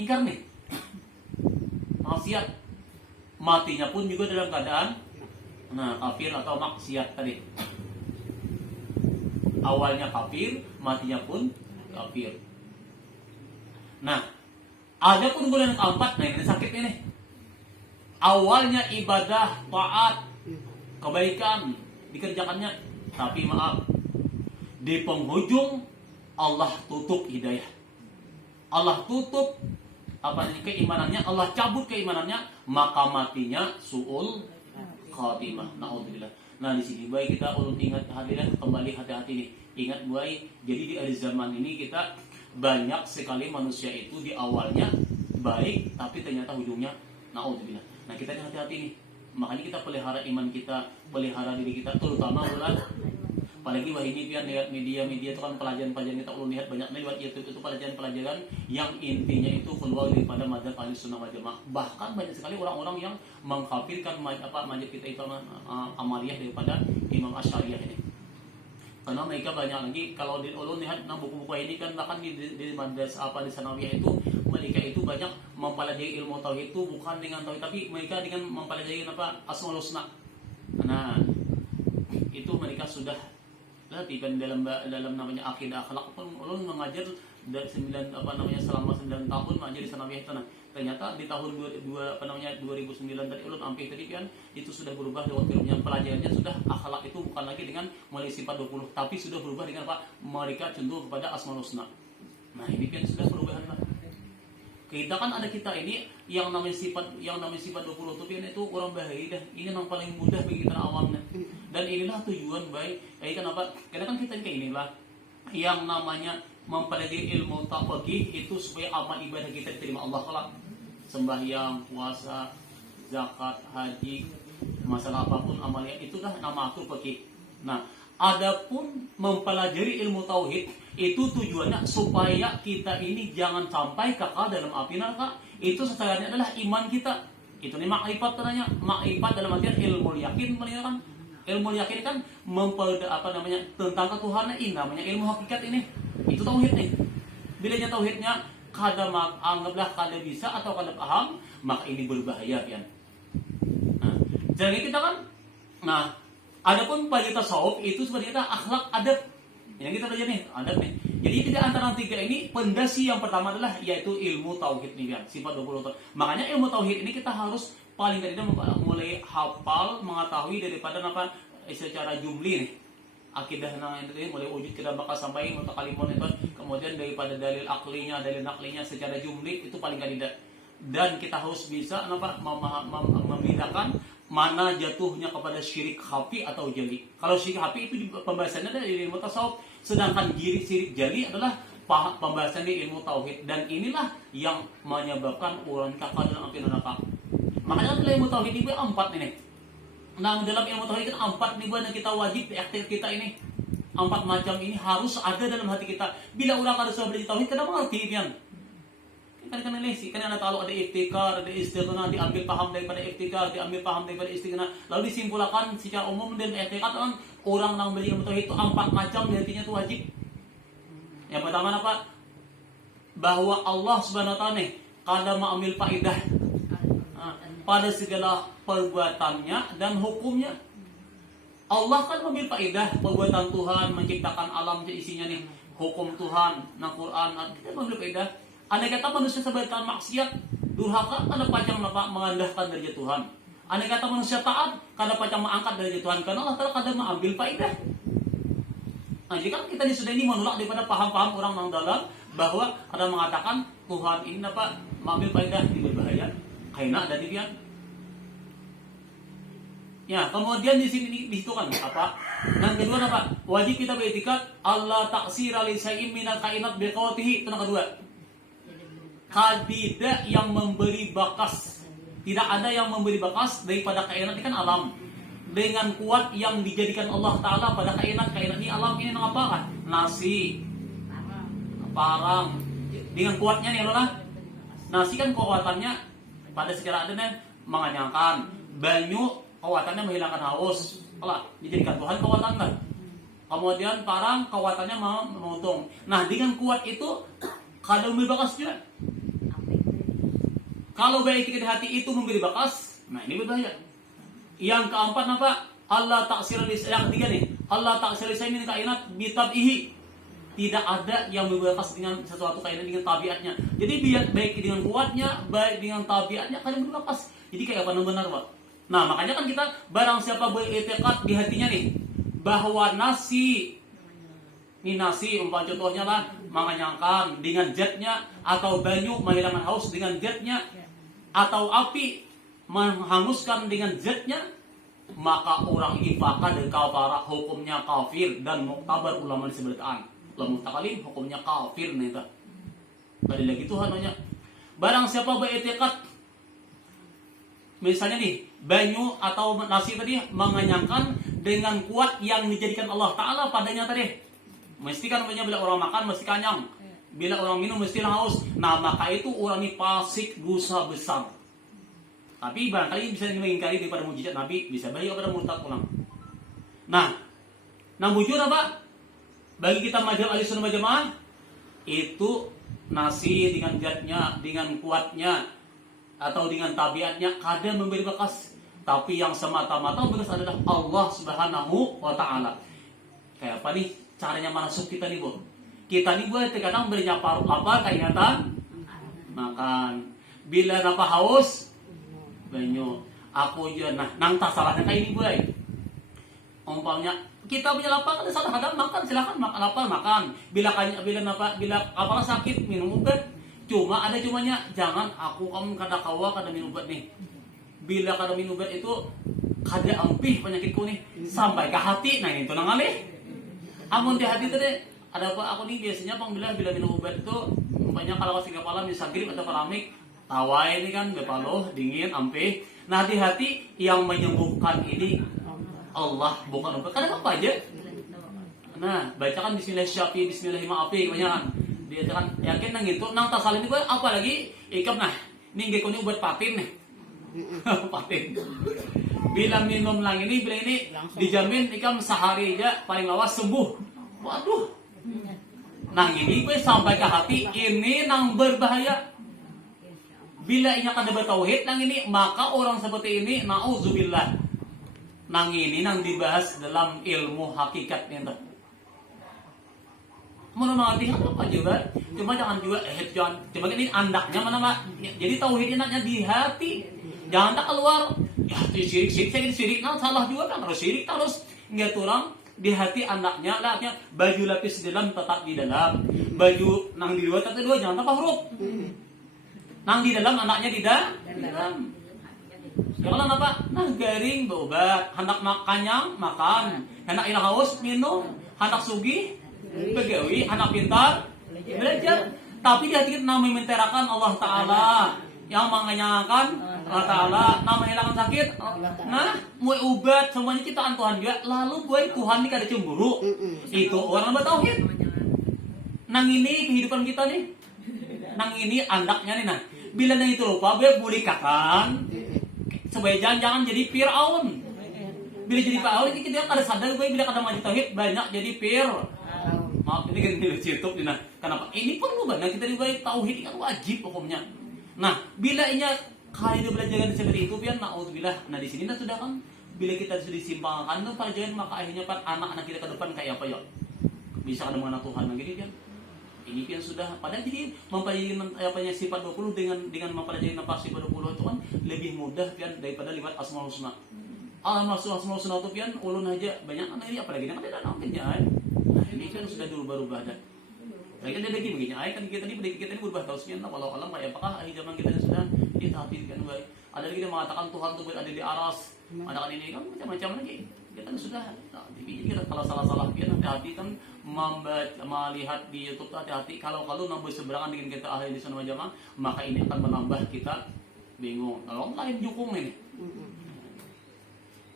ingkar nih, maksiat, matinya pun juga dalam keadaan kafir atau maksiat tadi. Awalnya kafir, matinya pun kafir. Nah, ada pun golongan keempat, nah ini sakit ini. Awalnya ibadah, taat, kebaikan dikerjakannya, tapi maaf, di penghujung Allah tutup hidayah. Allah tutup keimanannya, Allah cabut keimanannya, maka matinya su'ul khatimah. Naudzubillah. Nah di sini baik kita ulun ingat hadirin kembali hati-hati nih. Ingat baik, jadi di akhir zaman ini kita banyak sekali manusia itu di awalnya baik tapi ternyata ujungnya naudzubillah. Nah kita hati-hati nih. Makanya kita pelihara iman kita, pelihara diri kita terutama bulan. Apalagi wah ini pian lihat media-media itu kan pelajaran-pelajaran kita ulun lihat banyak lewat YouTube itu pelajaran-pelajaran yang intinya itu keluar daripada mazhab Ahlussunnah wal Jamaah. Bahkan banyak sekali orang-orang yang mengkafirkan mazhab kita itu amaliyah daripada Imam Asy'ariyah ini. Karena mereka banyak lagi kalau di ulun lihat buku-buku ini kan bahkan di madrasah di sanawiyah itu mereka itu banyak mempelajari ilmu tauhid itu bukan dengan tauhid tapi mereka dengan mempelajari Asmaul Husna. Nah, itu mereka sudah latihan dalam namanya akidah akhlak pun ulun mengajar dari selama 9 tahun mengajar di sanawiyah itu. Nah, ternyata di tahun 2009 tadi ulun hampir tadi kan itu sudah berubah lewat ilmunya pelajarannya sudah akhlak itu bukan lagi dengan mulai sifat 20 tapi sudah berubah dengan mereka cenderung kepada Asmaul Husna. Nah, ini kan sudah perubahan lah. Kita kan ada kita ini yang namanya sifat 20 itu orang bahaya dah. Ini yang paling mudah bagi kita awamnya. Dan inilah tujuan baik. Kenapa? Karena kan kita kayak inilah yang namanya mempelajari ilmu taqwaqih itu supaya amal ibadah kita diterima Allah kelak. Sembahyang, puasa, zakat, haji, masalah apapun amalia itu dah nama atur fikih. Nah, adapun mempelajari ilmu tauhid itu tujuannya supaya kita ini jangan sampai kekal dalam api neraka. Itu setelahnya adalah iman kita. Itu nih makrifat katanya. Makrifat dalam artian ilmu yakin, kan? Ilmu yakin kan tentang ketuhanan ini namanya ilmu hakikat ini. Itu tauhid nih. Bilanya tauhidnya anggaplah kada bisa atau kada paham, maka ini berbahaya kan. Nah, jadi kita kan, nah, adapun belajar tasawuf itu sebenarnya akhlak adab. Yang kita belajar nih, adab nih. Jadi tidak antara tiga ini, pondasi yang pertama adalah yaitu ilmu tauhid nih kan, sifat 20 tahun. Makanya ilmu tauhid ini kita harus paling tidak mulai hafal, mengetahui daripada secara jumlah nih. Akidah itu mulai wujud kita bakal sampai mutakalimun itu, kemudian daripada dalil aklinya, dalil naklinya secara jumlah itu paling tidak. Dan kita harus bisa membedakan mana jatuhnya kepada syirik khafi atau jali. Kalau syirik khafi itu pembahasannya dari ilmu tasawuf, sedangkan syirik jali adalah pembahasan di ilmu tauhid. Dan inilah yang menyebabkan orang kekal dalam api neraka. Makanya dalam ilmu tauhid itu 4 ini. Nah, dalam ilmu tauhid kan 4 nih yang kita wajib aktif kita ini. 4 macam ini harus ada dalam hati kita. Bila orang kada sudah belajar tauhid, kada mengerti kan. Kan lesi, kan ada kalau ada iftikar, ada istighna, diambil paham daripada iftikar, diambil paham daripada istighna. Lalu disimpulkan secara umum dan etikat kan orang yang belajar ilmu tauhid itu 4 macam artinya itu wajib. Yang pertama apa? Bahwa Allah Subhanahu wa taala nih kada mengambil faedah pada segala perbuatannya dan hukumnya. Allah kan mengambil faedah perbuatan Tuhan, menciptakan alam isinya nih, hukum Tuhan, nah Quran, kita mengambil faedah. Andai kata manusia sebaliknya maksiat, durhaka, kada pacang mengandalkan derajat Tuhan. Andai kata manusia taat, kada pacang mengangkat derajat Tuhan, karena Allah Ta'ala kada mengambil faedah. Nah, jika kita sudah ini menolak daripada paham-paham orang yang dalam bahwa ada mengatakan Tuhan ini mengambil faedah, ini berbahaya. Kaina dari dia. Ya, kemudian di sini di situ kan apa? Yang kedua apa? Wajib kita beretikat Allah taksira li syai'in minal kainat biqawatihi. Itu yang kedua. Tidak yang memberi bakas. Tidak ada yang memberi bakas daripada kainat ini kan alam. Dengan kuat yang dijadikan Allah Ta'ala pada kainat ini alam ini apa kan? Nasi, parang. Dengan kuatnya nih Allah. Nasi kan kekuatannya pada secara adanya mengenyangkan. Banyu kekuatannya menghilangkan haus. Allah dijadikan Tuhan kekuatannya. Kemudian parang kekuatannya menguntung. Nah, dengan kuat itu kada memberi bakas juga. Kalau baik di hati itu memberi bakas, nah ini berbahaya. Yang keempat apa? Allah taksir yang ketiga nih. Allah taksir min kainat bitab'ihi. Tidak ada yang memberi bakas dengan sesuatu kainat dengan tabiatnya. Jadi baik dengan kuatnya, baik dengan tabiatnya kada memberi bakas. Jadi kayak apa benar, Pak? Nah, makanya kan kita barang siapa beriktikad di hatinya nih bahwa nasi umpama contohnya lah mengenyangkan dengan zatnya, atau banyu menghilangkan haus dengan zatnya, atau api menghanguskan dengan zatnya, maka orang infakah dan kafara hukumnya kafir dan muktabar ulama disebutkan. Ulama mutakalim hukumnya kafir nih ta. Tadi lagi Tuhan nanya. Barang siapa beriktikad misalnya nih banyu atau nasi tadi mengenyangkan dengan kuat yang dijadikan Allah Ta'ala padanya tadi. Mesti kan bila orang makan mesti kenyang. Bila orang minum mesti haus. Nah, maka itu orang ini fasik dosa besar. Tapi barangkali bisa mengingkari daripada mujizat Nabi, bisa balik kepada murtad pulang. Nah, bujur apa? Bagi kita mazhab Ahlussunnah wal Jamaah itu nasi dengan zatnya, dengan kuatnya atau dengan tabiatnya kada memberi bekas. Tapi yang semata-mata bekas adalah Allah Subhanahu wa taala. Kayak apa nih caranya masuk kita nih, Bu? Kita nih buat terkadang berinya paruh apa keingatan makan. Bila napa haus banyu. Aku juga nang tak salahnya kayak ini boy. Umpamanya kita punya lapar ada salah ada makan silakan makan lapar makan. Bila apa sakit minum obat. Cuma ada cumanya jangan kamu kada kawa kada minum obat nih. Bila kada minum obat itu kada ampih penyakitku nih sampai ke hati. Nah itu nang alih. Amun di hati tadi ada apa aku nih biasanya bila minum obat itu umpamanya kalau kasih kepala misal grip atau paramik tawa ini kan bepaloh dingin ampe. Nah di hati yang menyembuhkan ini Allah bukan obat. Kadang apa aja. Nah bacakan Bismillah Syafi, Bismillahirrahmanirrahim kebanyakan. Dia kan yakin nang gitu, nang tasalin itu apa lagi ikam nah. Ini gak ini obat patin nih. Patin. Bila minum lang ini, bila ini dijamin ikam sehari aja paling lawas sembuh. Waduh. Nang ini gue sampai ke hati ini nang berbahaya. Bila inya kada bertauhid nang ini, maka orang seperti ini nauzubillah. Nang ini nang dibahas dalam ilmu hakikatnya tuh. Mau mengerti apa juga? Cuma jangan juga jangan. Cuma ini andaknya mana mak? Jadi tauhid enaknya di hati. Jangan tak keluar. Ya syirik, nah salah juga kan harus syirik terus nggak turang. Di hati anaknya, lah baju lapis di dalam tetap di dalam, baju nang di luar tetap di luar, jangan tambah huruf. Nang di dalam anaknya di dalam. Kalau apa? Nah garing berobat, hendak makanyang makan, hendak ilang haus minum, hendak sugi begawi, hendak pintar belajar. Tapi di hati kita nama menterakan Allah Taala, yang mengenyangkan Allah Ta'ala, nama hilangkan sakit. Nah, mau ubat semuanya ciptaan Tuhan juga. Lalu gue Tuhan ini kada cemburu. Itu orang bertauhid. Nang ini kehidupan kita nih. Nang ini andaknya nih nah. Bila nang itu lupa, gue boleh kakan. Supaya jangan jadi Fir'aun. Bila jadi Fir'aun, kita kada sadar gue bila kada maju tauhid banyak jadi maaf ini kan di YouTube nih nah. Kenapa? Ini perlu banget kita juga tauhid kan wajib hukumnya. Nah, bila inya kali dia belajar seperti itu biar naudzubillah. Nah di sini nah sudah kan bila kita sudah disimpangkan tuh pelajaran maka akhirnya kan anak-anak kita ke depan kayak apa ya? Bisa ada mengenal Tuhan lagi kan? Ini kan sudah padahal jadi mempelajari apanya sifat 20 dengan mempelajari nafas sifat 20 itu kan lebih mudah kan daripada lewat Asmaul Husna. Asmaul Husna itu kan ulun aja banyak kan ini apalagi kan ada namanya. Nah ini kan sudah dulu baru badan. Nah kan dia lagi begini, kan kita ini berubah terus kan walau alam kayak apakah akhir zaman kita sudah ditatihkan baik. Ada lagi yang mengatakan Tuhan itu berada di aras, ada kan ini kan macam-macam lagi. Kita sudah, kita kalau salah-salah kita hati-hati kan melihat di YouTube hati-hati kalau nambah seberangan dengan kita ahli di sana jamaah maka ini akan menambah kita bingung. Kalau lain jukung ini.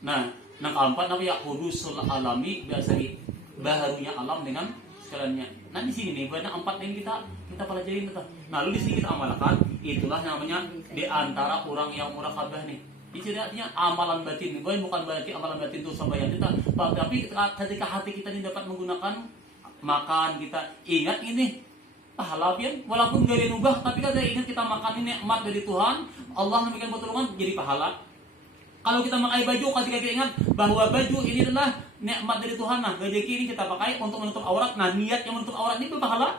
Nah, yang keempat namanya hudusul alami biasanya baharunya alam dengan sekaliannya. Nah di sini nih banyak 4 yang kita pelajarin itu. Nah lalu di sini kita amalkan itulah namanya di antara orang yang murakabah nih. Itu artinya amalan batin. Bukan berarti amalan batin itu sampai kita. Tapi ketika hati kita ini dapat menggunakan makan kita ingat ini pahala pian walaupun gak ubah tapi kita ingat kita makan ini nikmat dari Tuhan Allah memberikan pertolongan jadi pahala. Kalau kita pakai baju, ketika kita ingat bahwa baju ini adalah nikmat dari Tuhan. Nah, rezeki ini kita pakai untuk menutup aurat. Nah, niat yang menutup aurat ini berpahala.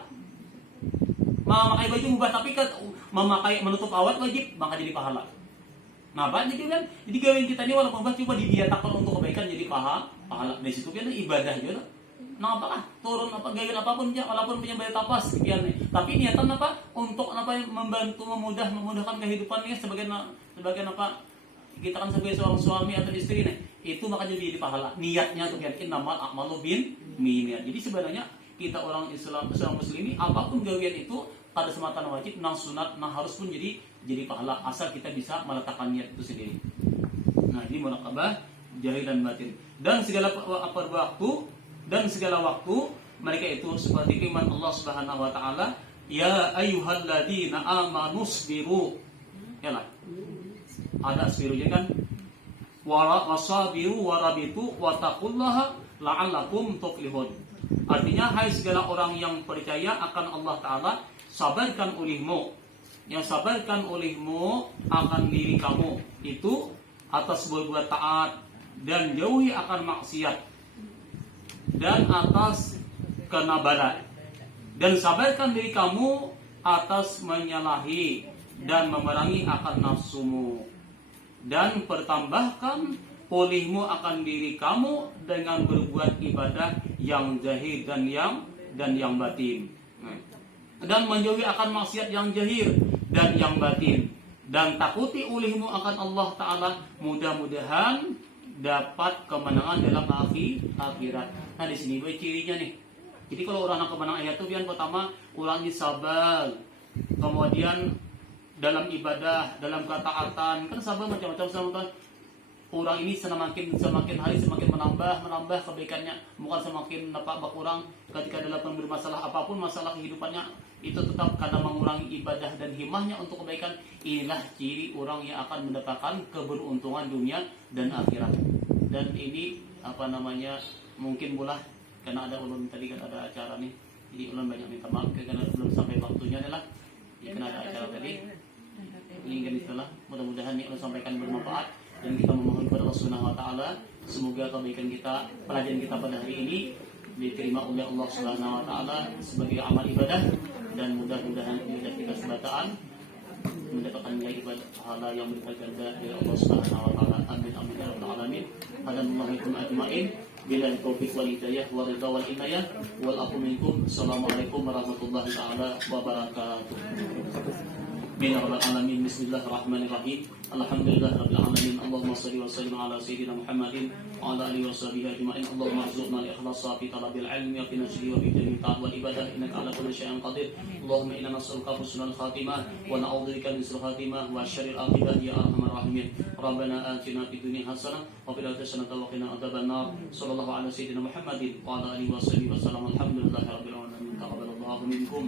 Memakai baju mubah, tapi memakai menutup aurat wajib, maka jadi pahala. Nah, Pak, jadi kan, jadi gawin kita ini walaupun mubah coba dibiatakan untuk kebaikan jadi pahala. Dari situ kan ibadah juga. Nah, apakah turun apa gawin apapun ya, walaupun punya bayar tapas sekian nih. Tapi niatan apa? Untuk apa membantu memudahkan kehidupannya sebagai apa? Kita kan sebagai seorang suami atau istri nih, itu maka jadi pahala. Niatnya tuh yakin namal a'malu bin niat. Jadi sebenarnya kita orang Islam, seorang muslim ini apapun gawian itu pada sematan wajib, nang sunat, nang harus pun jadi pahala asal kita bisa meletakkan niat itu sendiri. Nah, ini muraqabah zahir dan batin. Dan segala waktu mereka itu seperti firman Allah Subhanahu wa taala, ya ayyuhalladzina amanu sabiru. Yalah. Ada aspirunya kan wasabiru warabitu wataqullaha la'allakum tuflihun. Artinya hai segala orang yang percaya akan Allah Ta'ala, sabarkan olehmu. Yang sabarkan olehmu akan diri kamu itu atas berbuat taat dan jauhi akan maksiat dan atas kenabalan. Dan sabarkan diri kamu atas menyalahi dan memerangi akan nafsumu. Dan pertambahkan olehmu akan diri kamu dengan berbuat ibadah yang zahir dan yang batin. Dan menjauhi akan maksiat yang zahir dan yang batin. Dan takuti olehmu akan Allah Ta'ala, mudah-mudahan dapat kemenangan dalam akhirat. Nah di sini cirinya nih. Jadi kalau orang yang kemenangan ayat itu yang pertama orangnya sabar, kemudian dalam ibadah, dalam ketaatan, kan sabar macam-macam sama. Orang ini semakin hari semakin menambah kebaikannya, bukan semakin berkurang. Ketika dalam bermasalah apapun, masalah kehidupannya itu tetap karena mengurangi ibadah dan himmahnya untuk kebaikan. Inilah ciri orang yang akan mendapatkan keberuntungan dunia dan akhirat. Dan ini mungkin pula karena ada ulun tadi kan ada acara nih, jadi ulun banyak minta maaf karena belum sampai waktunya adalah karena ada acara tadi. Ini kan istilah, mudah-mudahan yang ulun sampaikan bermanfaat dan kita memohon kepada Allah Subhanahu wa taala semoga kebaikan kita, pelajaran kita pada hari ini diterima oleh Allah Subhanahu wa taala sebagai amal ibadah, dan mudah-mudahan ibadah kita sebataan mendapatkan nilai ibadah pahala yang berlipat ganda dari Allah Subhanahu wa taala. Amin amin ya rabbal alamin. Hadanallahu ajmain. Bila taufiq wal hidayah wa ridha wal inayah wal afu minkum. Assalamualaikum warahmatullahi taala wabarakatuh. Bismillahirrahmanirrahim. Bismillahirrahmanirrahim. Alhamdulillahirabbil alamin. Allahumma shalli wa sallim ala sayyidina Muhammadin wa ala alihi washabihi ajmain. Allahumma arzuqna al-ikhlasa fi talabil ilmi wa fi nashrihi wa fi jami'i ta'at wal ibadah innaka ala kulli syai'in qadir. Allahumma inna nas'aluka husnal khatimah wa na'udzubika min su'il khatimah wa syarril aqibah ya arhamar rahimin. Rabbana atina fid dunya hasanah wa fil akhirati hasanah wa qina adzabannar. Sallallahu ala sayyidina Muhammadin wa ala alihi washabihi wasallam. Alhamdulillahirabbil alamin. Taqabbalallahu minkum.